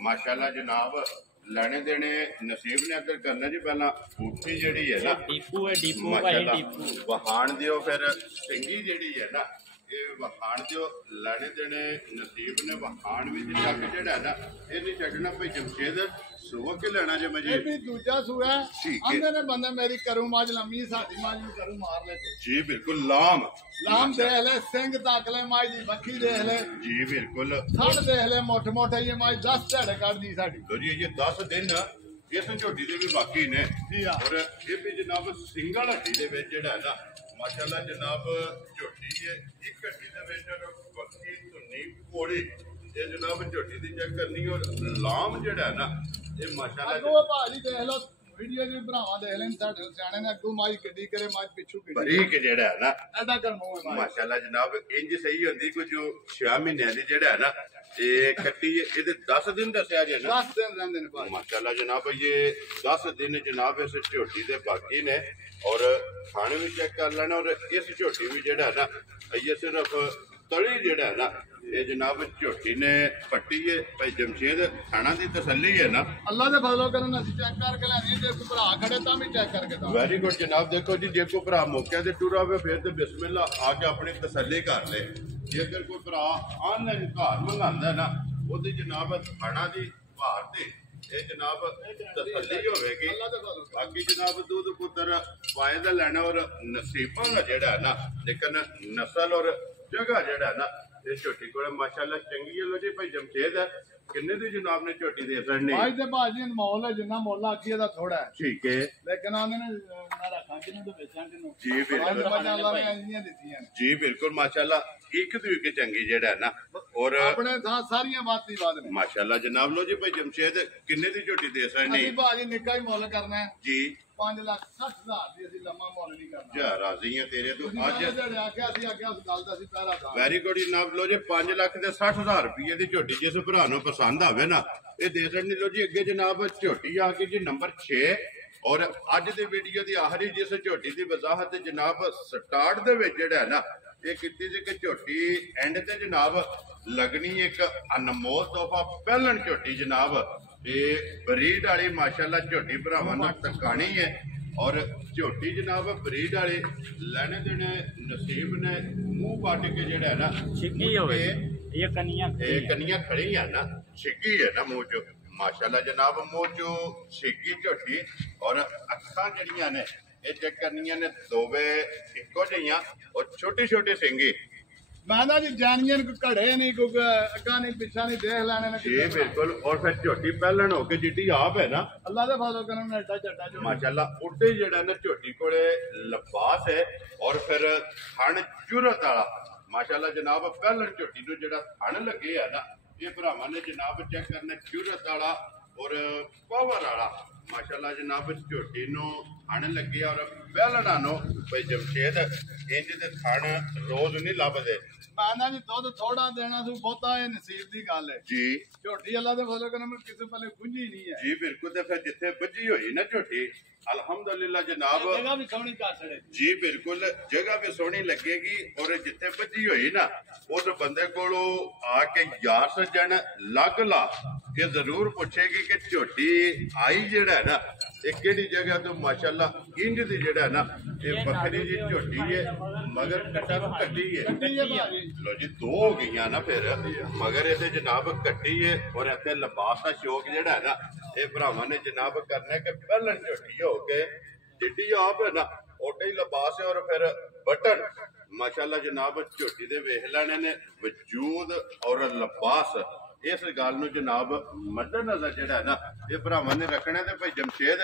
माशाल्लाह जनाब ਲੈਣੇ ਦੇਣੇ ਨਸੀਬ ਨੇ ਅਗਰ ਕਰਨਾ ਜੀ ਪਹਿਲਾਂ ਉੱਠੀ ਜਿਹੜੀ ਹੈ ਨਾ ਡੀਪੂ ਹੈ ਡੀਪੂ ਭਾਈ ਡੀਪੂ ਵਹਾਣ ਦਿਓ ਫਿਰ ਸਿੰਗੀ ਜਿਹੜੀ ਹੈ ਨਾ ਇਹ ਵਹਾਣ ਦਿਓ ਲੈਣੇ ਦੇਣੇ ਨਸੀਬ ਨੇ ਵਹਾਣ ਵਿੱਚ ਚੱਕ ਜਿਹੜਾ ਹੈ ਨਾ ਇਹ ਨਹੀਂ ਛੱਡਣਾ ਭਾਈ ਜਮਸ਼ੇਦ ਸੁਆ ਕੇ ਲੈਣਾ ਜੇ ਮਜੇ ਇਹ ਵੀ ਦੂਜਾ ਸੂਆ ਅੰਦਰ ਨੇ ਬੰਦੇ ਮੇਰੀ ਕਰੂ ਮਾਜ ਲੰਮੀ ਸਾਡੀ ਮਾਜ ਨੂੰ ਕਰੂ ਮਾਰ ਲੈ ਜੀ ਬਿਲਕੁਲ ਲਾਮ ਦੇਖ ਲੈ ਸਿੰਘ ਤੱਕ ਲੈ ਮਾਜ ਦੀ ਬੱਖੀ ਦੇਖ ਲੈ ਜੀ ਬਿਲਕੁਲ ਥੜ ਦੇਖ ਲੈ ਮੋਟੇ ਮੋਟੇ ਇਹ ਮਾਜ 10 ਝੜੇ ਕੱਢਦੀ ਸਾਡੀ ਲੋ ਜੀ ਇਹ 10 ਦਿਨ ਇਸ ਝੋਟੀ ਦੇ ਵੀ ਬਾਕੀ ਨੇ ਜੀ ਹਾਂ ਔਰ ਇਹ ਵੀ ਜਨਾਬ ਸਿੰਗਲ ਹੱਡੀ ਦੇ ਵਿੱਚ ਜਿਹੜਾ ਹੈ ਨਾ ਮਾਸ਼ਾਅੱਲਾ ਜਨਾਬ ਝੋਟੀ ਹੈ ਇੱਕ ਹੱਡੀ ਦੇ ਵਿੱਚ ਬੱਕੀ ਧੁੰਨੀ ਕੋੜੀ ਇਹ ਜਨਾਬ ਝੋਟੀ ਦੀ ਚੈੱਕ ਕਰਨੀ ਔਰ ਲਾਮ ਜਿਹੜਾ ਹੈ ਨਾ ਇਹ ਮਾਸ਼ਾਅੱਲਾ ਅੱਗੋਂ ਭਾਜੀ ਦੇਖ ਲਓ ਵੀਡੀਓ ਜੀ ਭਰਾਵਾਂ ਦੇਖ ਲੈਣ ਸਾਡੇ ਸਿਆਣੇ ਨੇ ਅੱਗੋਂ ਮਾਜ ਕਿੱਡੀ ਕਰੇ ਮਾਜ ਪਿੱਛੂ ਕਿੱਡੀ ਬਰੀਕ ਜਿਹੜਾ ਹੈ ਨਾ ਐਡਾ ਕਰਮੋ ਹੈ ਮਾਸ਼ਾਅੱਲਾ ਜਨਾਬ ਇੰਜ ਸਹੀ ਹੁੰਦੀ ਕੋਈ ਜੋ 6 ਮਹੀਨਿਆਂ ਦੀ ਜਿਹੜਾ ਹੈ ਨਾ ਇਹ ਕੱਟੀ ਇਹਦੇ 10 ਦਿਨ ਦੱਸਿਆ ਜੇ ਨਾ 10 ਦਿਨ ਰਹਿੰਦੇ ਨੇ ਭਾਜੀ ਮਾਸ਼ਾਅੱਲਾ ਜਨਾਬ ਇਹ 10 ਦਿਨ ਜਨਾਬ ਇਸ ਝੋਟੀ ਦੇ ਬਾਕੀ ਨੇ ਔਰ ਖਾਣੇ ਵੀ ਚੈੱਕ ਕਰ ਲੈਣਾ ਔਰ ਇਸ ਝੋਟੀ ਵੀ ਜਿਹੜਾ ਨਾ ਇਹ ਸਿਰਫ ਤਲੀ ਜਿਹੜਾ ਨਾ ਇਹ ਜਨਾਬ ਝੋਟੀ ਨੇ ਪੱਟੀ ਹੈ ਭਾਈ ਜਮਸ਼ੇਦ ਖਾਣਾ ਦੀ ਤਸੱਲੀ ਹੈ ਨਾ ਅੱਲਾ ਦੇ ਫਜ਼ਲੋ ਕਰਨ ਅਸੀਂ ਚੈੱਕ ਕਰਕੇ ਲੈਣੀ ਜੇ ਕੋਈ ਭਰਾ ਖੜੇ ਤਾਂ ਵੀ ਚੈੱਕ ਕਰਕੇ ਦੋ ਵੈਰੀ ਗੁੱਡ ਜਨਾਬ ਦੇਖੋ ਜੀ ਜੇ ਕੋਈ ਭਰਾ ਮੌਕੇ ਤੇ ਟੁਰ ਆਵੇ ਫਿਰ ਤੇ ਬਿਸਮਿਲ੍ਲਾ ਆ ਕੇ ਆਪਣੀ ਤਸੱਲੀ ਕਰ ਲੇ ਜੇਕਰ ਕੋਈ ਭਰਾ ਆਨਲਾਈਨ ਘਰ ਮੰਗਾਉਂਦਾ ਨਾ ਉਹਦੀ ਜਨਾਬ ਖਾਣਾ ਦੀ ਭਾਰ ਤੇ ਇਹ ਜਨਾਬ ਤਸੱਲੀ ਹੋਵੇਗੀ ਬਾਕੀ ਜਨਾਬ ਦੁੱਧ ਪੁੱਤਰ ਫਾਇਦਾ ਲੈਣਾ ਔਰ ਨਸੀਬਾਂ ਦਾ ਜਿਹੜਾ ਨਾ ਲੇਕਿਨ ਨਸਲ ਔਰ ਜਗ੍ਹਾ ਜਿਹੜਾ ਨਾ ਇਹ ਝੋਟੀ ਕੋਲ ਮਾਸ਼ਾਅੱਲਾ ਚੰਗੀ ਹੈ ਲੋ ਜੀ ਭਾਈ ਜਮਸ਼ੇਦ ਕਿੰਨੇ ਦੀ ਜਨਾਬ ਨੇ ਝੋਟੀ ਦੇ ਸਕਣੀ ਭਾਈ ਤੇ ਭਾਜੀ ਮੁੱਲ ਹੈ ਜਿੰਨਾ ਮੁੱਲ ਆਖੀ ਇਹਦਾ ਥੋੜਾ ਹੈ ਠੀਕ ਹੈ ਲੇਕਿਨ ਉਹਨੇ ਨਾ ਰੱਖਾਂਗੇ ਨੂੰ ਤੇ ਵੇਚਾਂਗੇ ਨੂੰ ਜੀ ਬਿਲਕੁਲ ਅੱਲਾ ਨੇ ਇੰਨੀਆਂ ਦਿੱਤੀਆਂ ਜੀ ਬਿਲਕੁਲ ਮਾਸ਼ਾਅੱਲਾ ਇੱਕ ਤੋਂ ਇੱਕ ਚੰਗੀ ਜਿਹੜਾ ਨਾ ਔਰ ਆਪਣੇ ਥਾਂ ਸਾਰੀਆਂ ਬਾਤੀ ਬਾਤ ਨੇ ਮਾਸ਼ਾਅੱਲਾ ਜਨਾਬ ਲੋ ਜੀ ਭਾਈ ਜਮਸ਼ੇਦ ਕਿੰਨੇ ਦੀ ਝੋਟੀ ਦੇ ਸਕਣੀ ਅਸੀਂ ਭਾਜੀ ਨਿੱਕਾ ਹੀ ਮੁੱਲ ਕਰਨਾ ਹੈ ਜੀ 5,60,000 ਦੀ ਅਸੀਂ ਲੰਮਾ ਮੁੱਲ ਨਹੀਂ ਕਰਨਾ ਜਾ ਰਾਜ਼ੀ ਆ ਤੇਰੇ ਤੋਂ ਅੱਜ ਜਿਹੜੇ ਆਖਿਆ ਸੀ ਆਖਿਆ ਉਸ ਗੱਲ ਦਾ ਅਸੀਂ ਪਹਿਰਾ ਦਾ ਵੈਰੀ ਗੁੱਡ ਜਨਾਬ ਲੋ ਜੀ 5,60,000 ਰੁਪਏ ਦੀ ਝੋਟੀ ਜਿਸ ਭਰਾ ਨੂੰ ਪਸੰਦ ਆਵੇ ਨਾ ਇਹ ਦੇ ਸਕਣੀ ਲੋ ਜੀ ਅੱਗੇ ਜਨਾਬ ਝੋਟੀ ਆ ਗਈ ਜੀ ਨੰਬਰ 6 ਔਰ ਅੱਜ ਦੀ ਵੀਡੀਓ ਦੀ ਆਖਰੀ ਜਿਸ ਝੋਟੀ ਦੀ ਵਜ਼ਾਹਤ ਜਨਾਬ ਸਟਾਰਟ ਦੇ ਵਿੱਚ ਜਿਹੜਾ ਨਾ ਇਹ ਕੀਤੀ ਸੀ ਕਿ ਝੋਟੀ ਐਂਡ ਤੇ ਜਨਾਬ ਲੱਗਣੀ ਇੱਕ ਅਨਮੋਲ ਤੋਹਫਾ ਪਹਿਲਣ ਝੋਟੀ ਜਨਾਬ ਇਹ ਬਰੀਡ ਵਾਲੀ ਮਾਸ਼ਾਅੱਲਾ ਝੋਟੀ ਭਰਾਵਾਂ ਨੂੰ ਟਿਕਾਣੀ ਹੈ ਔਰ ਝੋਟੀ ਜਨਾਬ ਬਰੀਡ ਵਾਲੇ ਲੈਣੇ ਦੇਣੇ ਨਸੀਬ ਨੇ ਮੂੰਹ ਪੱਟ ਕੇ ਜਿਹੜਾ ਨਾ ਛਿੱਗੀ ਹੋਵੇ ਇਹ ਕੰਨੀਆਂ ਖੜੀਆਂ ਨਾ ਛਿੱਗੀ ਹੈ ਨਾ ਮੂੰਹ ਚੋਂ ਮਾਸ਼ਾਅੱਲਾ ਜਨਾਬ ਮੂੰਹ ਚੋਂ ਛਿੱਗੀ ਝੋਟੀ ਔਰ ਅੱਖਾਂ ਜਿਹੜੀਆਂ ਨੇ ਇਹ ਚੈੱਕ ਕਰਨੀਆਂ ਨੇ ਦੋਵੇਂ ਇੱਕੋ ਜਿਹੀਆਂ ਔਰ ਛੋਟੀ ਛੋਟੀ ਸਿੰਗੀ ਮੈਂ ਨਾ ਜੀ ਜਾਨੀਆਂ ਕੋਈ ਘੜੇ ਨਹੀਂ ਕੋਈ ਅੱਗਾ ਨਹੀਂ ਪਿੱਛਾ ਨਹੀਂ ਦੇਖ ਲੈਣੇ ਨੇ ਜੀ ਬਿਲਕੁਲ ਔਰ ਫਿਰ ਝੋਟੀ ਪਹਿਲਣ ਹੋ ਕੇ ਜਿੱਡੀ ਆਪ ਹੈ ਨਾ ਅੱਲਾ ਦੇ ਫਜ਼ਲ ਕਰਨ ਨਾਲ ਐਡਾ ਚੱਡਾ ਜੋ ਮਾਸ਼ਾਅੱਲਾ ਉੱਤੇ ਜਿਹੜਾ ਨਾ ਝੋਟੀ ਕੋਲੇ ਲਿਬਾਸ ਹੈ ਔਰ ਫਿਰ ਥਣ ਜੁਰਤ ਵਾਲਾ ਮਾਸ਼ਾਅੱਲਾ ਜਨਾਬ ਪਹਿਲਣ ਝੋਟੀ ਨੂੰ ਜਿਹੜਾ ਥਣ ਲੱਗੇ ਆ ਨਾ ਇਹ ਭਰਾਵਾਂ ਨੇ ਜਨਾਬ ਚੈੱਕ ਕਰਨਾ ਜੁਰਤ ਵਾਲਾ ਔਰ ਪਾਵਰ ਵਾਲਾ ਮਾਸ਼ਾਅੱਲਾ ਜਨਾਬ ਝੋਟੀ ਨੂੰ ਥਣ ਲੱਗੇ ਔਰ ਪਹਿਲਣਾ ਨੂੰ ਭਾਈ ਜਮਸ਼ੇਦ ਇੰਜ ਦੇ ਥਣ ਰੋਜ਼ ਨਹੀਂ ਲੱਭਦੇ ਮੈਂ ਨਾ ਜੀ ਦੁੱਧ ਥੋੜਾ ਦੇਣਾ ਸੀ ਬਹੁਤਾ ਇਹ ਨਸੀਬ ਦੀ ਗੱਲ ਹੈ ਜੀ ਝੋਟੀ ਅੱਲਾ ਦੇ ਫਜ਼ਲ ਕਰਨ ਨਾਲ ਕਿਸੇ ਪੱਲੇ ਗੁੰਝੀ ਨਹੀਂ ਹੈ ਜੀ ਬਿਲਕੁਲ ਤੇ ਫਿਰ ਜਿੱਥੇ ਵੱਜੀ ਹੋਈ ਨਾ ਝੋਟੀ ਅਲਹਮਦੁਲਿਲਾ ਜਨਾਬ ਜਗ੍ਹਾ ਵੀ ਸੋਹਣੀ ਕਰ ਛੜੇ ਜੀ ਬਿਲਕੁਲ ਜਗ੍ਹਾ ਵੀ ਸੋਹਣੀ ਲੱਗੇਗੀ ਔਰ ਜਿੱਥੇ ਵੱਜੀ ਹੋਈ ਨਾ ਉਸ ਬੰਦੇ ਕੋਲੋਂ ਆ ਕੇ ਯਾਰ ਸੱਜਣ ਲੱਗ ਲਾ ਇਹ ਜ਼ਰੂਰ ਪੁੱਛੇਗੀ ਕਿ ਝੋਟੀ ਆਈ ਜਿਹੜਾ ਨਾ ਇਹ ਕਿਹੜੀ ਜਗ੍ਹਾ ਤੋਂ ਮਾਸ਼ਾਅੱਲਾ ਇੰਜ ਦੀ ਜਿਹੜਾ ਨਾ ਇਹ ਵੱਖਰੀ ਜੀ ਝੋਟੀ ਹੈ ਮਗਰ ਕੱਟਾ ਕੱਟੀ ਹੈ ਲੋ ਜੀ ਦੋ ਹੋ ਗਈਆਂ ਨਾ ਫਿਰ ਮਗਰ ਇਹਦੇ ਜਨਾਬ ਕੱਟੀ ਹੈ ਔਰ ਇੱਥੇ ਲਿਬਾਸ ਦਾ ਸ਼ੌਕ ਜਿਹੜਾ ਹੈ ਨਾ ਇਹ ਭਰਾਵਾਂ ਨੇ ਜਨਾਬ ਕਰਨਾ ਕਿ ਪਹਿਲਾਂ ਝੋਟੀ ਹੋ ਕੇ ਜਿੱਡੀ ਆਪ ਹੈ ਨਾ ਓਡੇ ਹੀ ਲਿਬਾਸ ਹੈ ਔਰ ਫਿਰ ਬਟਨ ਮਾਸ਼ਾਅੱਲਾ ਜਨਾਬ ਝੋਟੀ ਦੇ ਵੇਖ ਲੈਣੇ ਨੇ ਵਜੂਦ ਔਰ ਲਿਬਾਸ ਇਸ ਗੱਲ ਨੂੰ ਜਨਾਬ ਮੱਦੇ ਨਜ਼ਰ ਜਿਹੜਾ ਨਾ ਇਹ ਭਰਾਵਾਂ ਨੇ ਰੱਖਣਾ ਤੇ ਭਾਈ ਜਮਸ਼ੇਦ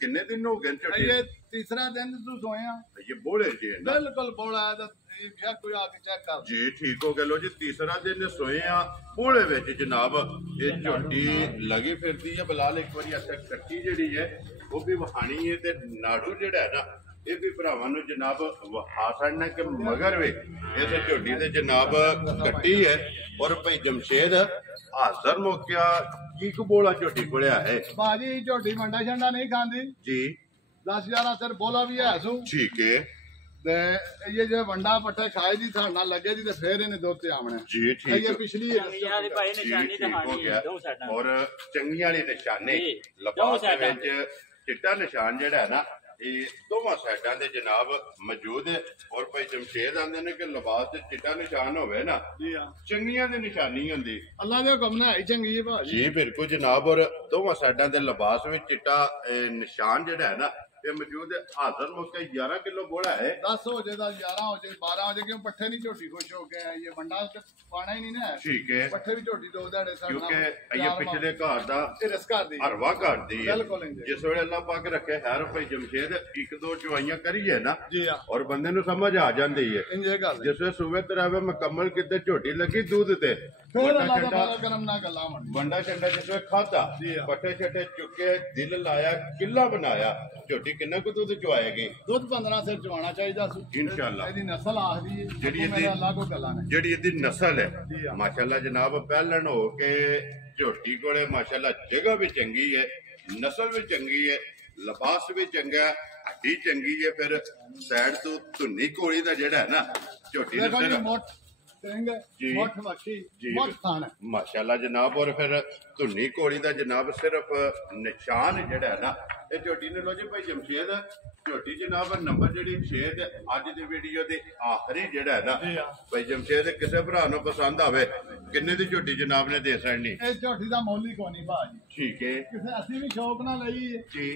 ਕਿੰਨੇ ਦਿਨ ਹੋ ਗਏ ਝੋਟੀ ਇਹ ਤੀਸਰਾ ਦਿਨ ਤੂੰ ਸੋਇਆ ਇਹ ਬੋਲੇ ਜੀ ਨਾ ਬਿਲਕੁਲ ਬੋਲਾ ਦਾ ਸ਼ਾਇਦ ਕੋਈ ਆ ਕੇ ਚੈੱਕ ਕਰ ਜੀ ਠੀਕ ਹੋ ਗਿਆ ਲੋ ਜੀ ਤੀਸਰਾ ਦਿਨ ਸੋਏ ਆ ਪੋਲੇ ਵਿੱਚ ਜਨਾਬ ਇਹ ਝੋਟੀ ਲੱਗੀ ਫਿਰਦੀ ਹੈ ਬਲਾਲ ਇੱਕ ਵਾਰੀ ਇੱਥੇ ਕੱਟੀ ਜਿਹੜੀ ਹੈ ਉਹ ਵੀ ਵਹਾਣੀ ਹੈ ਤੇ ਨਾੜੂ ਜਿਹੜਾ ਹੈ ਨਾ ਇਹ ਵੀ ਭਰਾਵਾਂ ਨੂੰ ਜਨਾਬ ਵਹਾ ਛੱਡਣਾ ਕਿ ਮਗਰ ਵੇ ਇਹ ਝੋਟੀ ਤੇ ਜਨਾਬ ਕੱਟੀ ਹੈ ਔਰ ਭਾਈ ਜਮਸ਼ੇਦ ਹਾਜ਼ਰ ਮੌਕਿਆ ਕੀ ਕਬੋਲਾ ਝੋਟੀ ਕੋਲਿਆ ਹੈ ਬਾਜੀ ਝੋਟੀ ਮੰਡਾ ਛੰਡਾ ਨਹੀਂ ਖਾਂਦੀ ਜੀ 10-11 ਸਿਰ ਬੋਲਾ ਵੀ ਹੈ ਸੂ ਠੀਕ ਹੈ ਤੇ ਇਹ ਜੇ ਵੰਡਾ ਪੱਠੇ ਖਾਏ ਦੀ ਥਾਂ ਨਾਲ ਲੱਗੇ ਦੀ ਤੇ ਫੇਰ ਇਹਨੇ ਦੁੱਧ ਤੇ ਆਵਣਾ ਜੀ ਠੀਕ ਇਹ ਪਿਛਲੀ ਵਾਲੀ ਭਾਈ ਨਿਸ਼ਾਨੀ ਤੇ ਹਾਣੀ ਹੈ ਦੋ ਸਾਡਾ ਔਰ ਚੰਗੀ ਵਾਲੀ ਨਿਸ਼ਾਨੇ ਲਬਾਸ ਦੇ ਵਿੱਚ ਚਿੱਟਾ ਨਿਸ਼ਾਨ ਜਿਹੜਾ ਹੈ ਨਾ ਇਹ ਦੋਵਾਂ ਸਾਈਡਾਂ ਦੇ ਜਨਾਬ ਮੌਜੂਦ ਹੈ ਔਰ ਭਾਈ ਜਮਸ਼ੇਦ ਆਂਦੇ ਨੇ ਕਿ ਲਿਬਾਸ ਤੇ ਚਿੱਟਾ ਨਿਸ਼ਾਨ ਹੋਵੇ ਨਾ ਜੀ ਹਾਂ ਚੰਗੀਆਂ ਦੀ ਨਿਸ਼ਾਨੀ ਹੁੰਦੀ ਅੱਲਾ ਦੇ ਹੁਕਮ ਨਾਲ ਹੈ ਚੰਗੀ ਹੈ ਭਾਜੀ ਜੀ ਬਿਲਕੁਲ ਜਨਾਬ ਔਰ ਦੋਵਾਂ ਸਾਈਡਾਂ ਦੇ ਲਿਬਾਸ ਵਿੱਚ ਚਿੱਟਾ ਨਿਸ਼ਾਨ ਜਿਹੜਾ ਹੈ ਨਾ ਇਹ ਮੌਜੂਦ ਹੈ ਹਾਜ਼ਰ ਮੁੱਕੇ 11 ਕਿਲੋ ਬੋੜਾ ਹੈ 10 ਹੋ ਜੇ 11 ਹੋ ਜੇ 12 ਹੋ ਜੇ ਕਿਉਂ ਪੱਠੇ ਨਹੀਂ ਝੋਟੀ ਖੁਸ਼ ਹੋ ਕੇ ਆਈ ਇਹ ਵੰਡਾ ਤੇ ਪਾਣਾ ਹੀ ਨਹੀਂ ਨਾ ਠੀਕ ਹੈ ਪੱਠੇ ਵੀ ਝੋਟੀ ਦੋ ਦਿਹਾੜੇ ਸਾਡੇ ਕਿਉਂਕਿ ਇਹ ਪਿਛਲੇ ਘਰ ਦਾ ਇਹ ਰਸ ਕਰਦੀ ਹਰਵਾ ਕਰਦੀ ਹੈ ਬਿਲਕੁਲ ਇੰਜ ਜਿਸ ਵੇਲੇ ਅੱਲਾਹ ਪਾਕ ਰੱਖੇ ਹੈਰ ਭਾਈ ਜਮਸ਼ੇਦ ਇੱਕ ਦੋ ਚੁਆਈਆਂ ਕਰੀਏ ਨਾ ਜੀ ਹਾਂ ਔਰ ਬੰਦੇ ਨੂੰ ਸਮਝ ਆ ਜਾਂਦੀ ਹੈ ਇੰਜ ਗੱਲ ਜਿਸ ਵੇਲੇ ਸੂਬੇ ਤਰਾਵੇ ਮੁਕੰਮਲ ਕਿਤੇ ਝੋਟੀ ਲੱਗੀ ਦੁੱਧ ਤੇ ਫਿਰ ਅੱਲਾ ਦਾ ਬੜਾ ਕਰਮ ਨਾ ਗੱਲਾਂ ਮੰਨ ਬੰਡਾ ਛੰਡਾ ਜਿਸ ਵੇਲੇ ਖਾਦਾ ਪੱਠੇ ਛੱਟੇ ਚੁੱਕੇ ਦਿਲ ਲਾਇਆ ਕਿੱਲਾ ਬਣਾਇਆ ਝੋਟੀ ਕਿੰਨਾ ਕੁ ਦੁੱਧ ਚੁਆਏਗੀ ਦੁੱਧ 15 ਸਿਰ ਚਵਾਣਾ ਚਾਹੀਦਾ ਸੀ ਇਨਸ਼ਾਅੱਲਾ ਇਹਦੀ ਨਸਲ ਆਖਦੀ ਹੈ ਜਿਹੜੀ ਇਹਦੀ ਅੱਲਾ ਕੋ ਗੱਲਾਂ ਨੇ ਜਿਹੜੀ ਇਹਦੀ ਨਸਲ ਹੈ ਮਾਸ਼ਾਅੱਲਾ ਜਨਾਬ ਪਹਿਲਣ ਹੋ ਕੇ ਝੋਟੀ ਕੋਲੇ ਮਾਸ਼ਾਅੱਲਾ ਜਗ੍ਹਾ ਵੀ ਚੰਗੀ ਹੈ ਨਸਲ ਵੀ ਚੰਗੀ ਹੈ ਲਿਬਾਸ ਵੀ ਚੰਗਾ ਹੱਡੀ ਚੰਗੀ ਹੈ ਫਿਰ ਸਾਈਡ ਤੋਂ ਧੁੰਨੀ ਕੋਲੀ ਦਾ ਜਿਹੜਾ ਹੈ ਨਾ ਝੋਟੀ ਦੇਖੋ ਜੀ ਨਸਲ ਸਿੰਘ ਜੀ। ਮੁੱਠ ਮੱਖੀ ਜੀ। ਮੁੱਠ ਥਾਣ ਮਾਸ਼ਾਅੱਲਾ ਜਨਾਬ। ਔਰ ਫਿਰ ਧੁੰਨੀ ਘੋੜੀ ਦਾ ਜਨਾਬ ਸਿਰਫ ਨਿਸ਼ਾਨ ਜਿਹੜਾ ਹੈ ਨਾ ਇਹ ਝੋਟੀ ਨੇ ਲੋ ਜੀ ਭਾਈ ਜਮਸ਼ੇਦ ਝੋਟੀ ਜਨਾਬ ਨੰਬਰ ਜਿਹੜੀ 6 ਤੇ ਅੱਜ ਦੀ ਵੀਡੀਓ ਦੇ ਆਖਰੀ ਜਿਹੜਾ ਹੈ ਨਾ ਭਾਈ ਜਮਸ਼ੇਦ ਕਿਸੇ ਭਰਾ ਨੂੰ ਪਸੰਦ ਆਵੇ ਕਿੰਨੇ ਦੀ ਝੋਟੀ ਜਨਾਬ ਨੇ ਦੇ ਸਕਣੀ? ਇਹ ਝੋਟੀ ਦਾ ਮੁੱਲ ਹੀ ਕੋਈ ਨਹੀਂ ਭਾਜੀ। ਠੀਕ ਹੈ ਕਿਸੇ ਅਸੀਂ ਵੀ ਸ਼ੌਕ ਨਾਲ ਲਈ ਹੈ ਜੀ।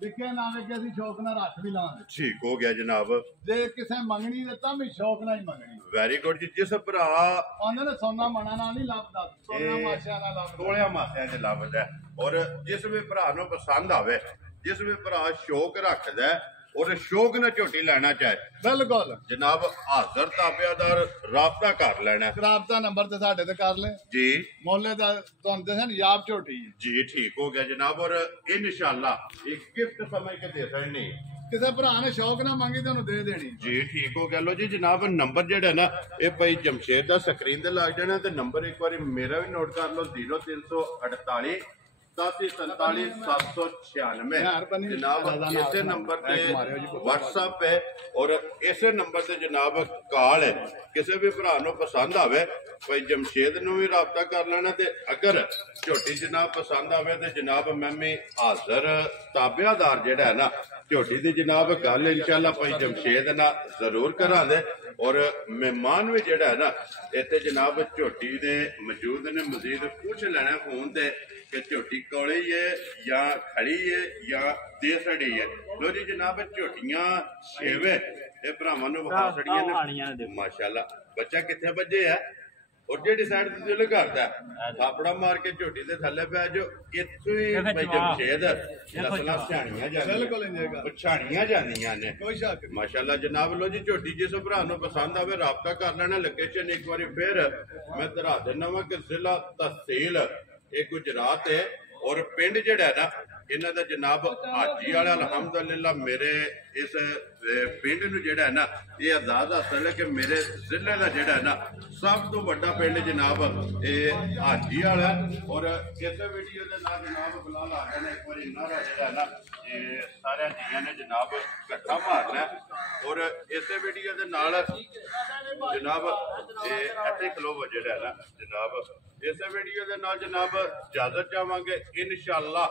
ਵਿਕੇ ਨਾ ਵਿਕੇ ਅਸੀਂ ਸ਼ੌਕ ਨਾਲ ਰੱਖ ਵੀ ਲਾਂਗੇ। ਠੀਕ ਹੋ ਗਿਆ ਜਨਾਬ। ਜੇ ਕਿਸੇ ਮੰਗਣੀ ਦੇ ਤਾਂ ਵੀ ਸ਼ੌਕ ਨਾਲ ਹੀ ਮੰਗਣੀ। ਵੈਰੀ ਗੁੱਡ ਜੀ। ਜਿਸ ਭਰਾ ਉਹਨਾਂ ਨੇ ਸੋਨਾ ਮਣਾ ਨਾਲ ਨਹੀਂ ਲੱਭਦਾ, ਸੋਨਾ ਮਾਸ਼ਾ ਨਾਲ ਲੱਭਦਾ, ਤੋਲਿਆ ਮਾਸਿਆਂ 'ਚ ਲੱਭਦਾ। ਔਰ ਜਿਸ ਵੀ ਭਰਾ ਨੂੰ ਪਸੰਦ ਆਵੇ, ਜਿਸ ਵੀ ਭਰਾ ਸ਼ੌਕ ਰੱਖਦਾ ਔਰ ਸ਼ੌਕ ਨਾਲ ਝੋਟੀ ਲੈਣਾ ਚਾਹੇ ਬਿਲਕੁਲ ਜਨਾਬ ਹਾਜ਼ਰ ਤਾਬਿਆਦਾਰ ਰਾਬਤਾ ਕਰ ਲੈਣਾ। ਰਾਬਤਾ ਨੰਬਰ ਤੇ ਸਾਡੇ ਤੇ ਕਰ ਲੈ ਜੀ। ਮੋਲੇ ਦਾ ਤੁਹਾਨੂੰ ਦੱਸਣ ਯਾਬ ਝੋਟੀ ਹੈ। ਜੀ ਠੀਕ ਹੋ ਗਿਆ ਜਨਾਬ। ਔਰ ਇਨਸ਼ਾਅੱਲਾ ਇੱਕ ਗਿਫਟ ਸਮਝ ਕੇ ਦੇ ਸਕਣੀ। ਕਿਸੇ ਭਰਾ ਨੇ ਸ਼ੌਕ ਨਾਲ ਮੰਗੀ ਤੁਹਾਨੂੰ ਦੇ ਦੇਣੀ। ਜੀ ਠੀਕ ਹੋ ਗਿਆ। ਲੋ ਜੀ ਜਨਾਬ ਨੰਬਰ ਜਿਹੜਾ ਨਾ ਇਹ ਭਾਈ ਜਮਸ਼ੇਦ ਦਾ ਸਕਰੀਨ ਤੇ ਲੱਗ ਜਾਣਾ ਤੇ ਨੰਬਰ ਇੱਕ ਵਾਰੀ ਮੇਰਾ ਵੀ ਨੋਟ ਕਰ ਲਓ 0348 8747 796 ਜਨਾਬ। ਇਸੇ ਨੰਬਰ ਤੇ WhatsApp ਹੈ ਔਰ ਇਸੇ ਨੰਬਰ ਤੇ ਜਨਾਬ ਕਾਲ ਹੈ। ਕਿਸੇ ਵੀ ਭਰਾ ਨੂੰ ਪਸੰਦ ਆਵੇ ਭਾਈ ਜਮਸ਼ੇਦ ਨੂੰ ਵੀ ਰਾਬਤਾ ਕਰ ਲੈਣਾ ਤੇ ਅਗਰ ਝੋਟੀ ਜਨਾਬ ਪਸੰਦ ਆਵੇ ਤੇ ਜਨਾਬ ਮੈਂ ਵੀ ਹਾਜ਼ਰ ਤਾਬਿਆਦਾਰ ਜਿਹੜਾ ਹੈ ਨਾ ਝੋਟੀ ਦੀ ਜਨਾਬ ਗੱਲ ਇਨਸ਼ਾਅੱਲਾ ਭਾਈ ਜਮਸ਼ੇਦ ਨਾਲ ਜ਼ਰੂਰ ਕਰਾਂਗੇ। ਔਰ ਮਹਿਮਾਨ ਵੀ ਜਿਹੜਾ ਹੈ ਨਾ ਇੱਥੇ ਜਨਾਬ ਝੋਟੀ ਦੇ ਮੌਜੂਦ ਨੇ। ਮਜ਼ੀਦ ਪੁੱਛ ਲੈਣਾ ਫੋਨ ਤੇ ਕਿ ਝੋਟੀ ਕੋਲੀ ਹੈ ਜਾਂ ਖੜੀ ਹੈ ਜਾਂ ਦੇ ਸੜੀ ਹੈ। ਲੋ ਜੀ ਜਨਾਬ ਝੋਟੀਆਂ ਛੇਵੇਂ ਇਹ ਭਰਾਵਾਂ ਨੂੰ ਵਿਖਾ ਛੜੀਆਂ ਨੇ ਮਾਸ਼ਾਅੱਲਾ। ਬੱਚਾ ਕਿੱਥੇ ਵੱਜੇ ਆ ਔਰ ਜਿਹੜੀ ਸਾਈਡ ਤੇ ਦਿਲ ਕਰਦਾ ਥਾਪੜਾ ਮਾਰ ਕੇ ਝੋਟੀ ਦੇ ਥੱਲੇ ਪੈ ਜਾਓ। ਇੱਥੋਂ ਹੀ ਭਾਈ ਜਮਸ਼ੇਦ ਨਸਲਾਂ ਛਾਣੀਆਂ ਜਾਂਦੀਆਂ, ਛਾਣੀਆਂ ਜਾਂਦੀਆਂ ਨੇ ਕੋਈ ਸ਼ੱਕ ਨਹੀਂ ਮਾਸ਼ਾਅੱਲਾ ਜਨਾਬ। ਲੋ ਜੀ ਝੋਟੀ ਜਿਸ ਭਰਾ ਨੂੰ ਪਸੰਦ ਆਵੇ ਰਾਬਤਾ ਕਰ ਲੈਣਾ। ਲੋਕੇਸ਼ਨ ਇੱਕ ਵਾਰੀ ਫਿਰ ਮੈਂ ਧਰਾ ਦਿੰਦਾ ਵਾਂ ਕਿ ਜ਼ਿਲ੍ਹਾ ਤਹਿਸੀਲ ਇਹ ਗੁਜਰਾਤ ਹੈ ਔਰ ਪਿੰਡ ਜਿਹੜਾ ਹੈ ਨਾ ਇਹਨਾਂ ਦਾ ਜਨਾਬ ਹਾਜੀ ਵਾਲਾ ਅਲਹਮਦੁਲਿਲਾ। ਮੇਰੇ ਇਸ ਪਿੰਡ ਨੂੰ ਜਿਹੜਾ ਹੈ ਨਾ ਇਹ ਆਜ਼ਾਦ ਹਾਸਲ ਹੈ ਕਿ ਮੇਰੇ ਜ਼ਿਲ੍ਹੇ ਦਾ ਜਿਹੜਾ ਹੈ ਨਾ ਸਭ ਤੋਂ ਵੱਡਾ ਪਿੰਡ ਜਨਾਬ ਇਹ ਹਾਜੀ ਵਾਲਾ। ਔਰ ਇਸੇ ਵੀਡੀਓ ਦੇ ਨਾਲ ਜਨਾਬ ਬਲਾਲ ਆ ਗਿਆ ਨੇ ਇੱਕ ਵਾਰੀ ਨਾਰਾ ਜਿਹੜਾ ਹੈ ਨਾ ਇਹ ਸਾਰਿਆਂ ਜੀਆਂ ਨੇ ਜਨਾਬ ਇਕੱਠਾ ਮਾਰਨਾ। ਔਰ ਇਸੇ ਵੀਡੀਓ ਦੇ ਨਾਲ ਜਨਾਬ ਇਹ ਇੱਥੇ ਖਲੋਵੋ ਜਿਹੜਾ ਹੈ ਨਾ ਜਨਾਬ ਇਸੇ ਵੀਡੀਓ ਦੇ ਨਾਲ ਜਨਾਬ ਇਜਾਜ਼ਤ ਚਾਹਾਂਗੇ। ਇਨਸ਼ਾਅੱਲਾ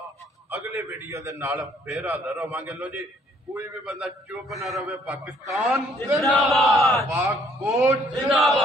ਅਗਲੇ ਵੀਡੀਓ ਦੇ ਨਾਲ ਫੇਰ ਹਾਜ਼ਰ ਹੋਵਾਂਗੇ। ਲੋ ਜੀ ਕੋਈ ਵੀ ਬੰਦਾ ਚੁੱਪ ਨਾ ਰਵੇ। ਪਾਕਿਸਤਾਨ ਜਿੰਦਾਬਾਦ, ਪਾਕ ਫੌਜ ਜਿੰਦਾਬਾਦ।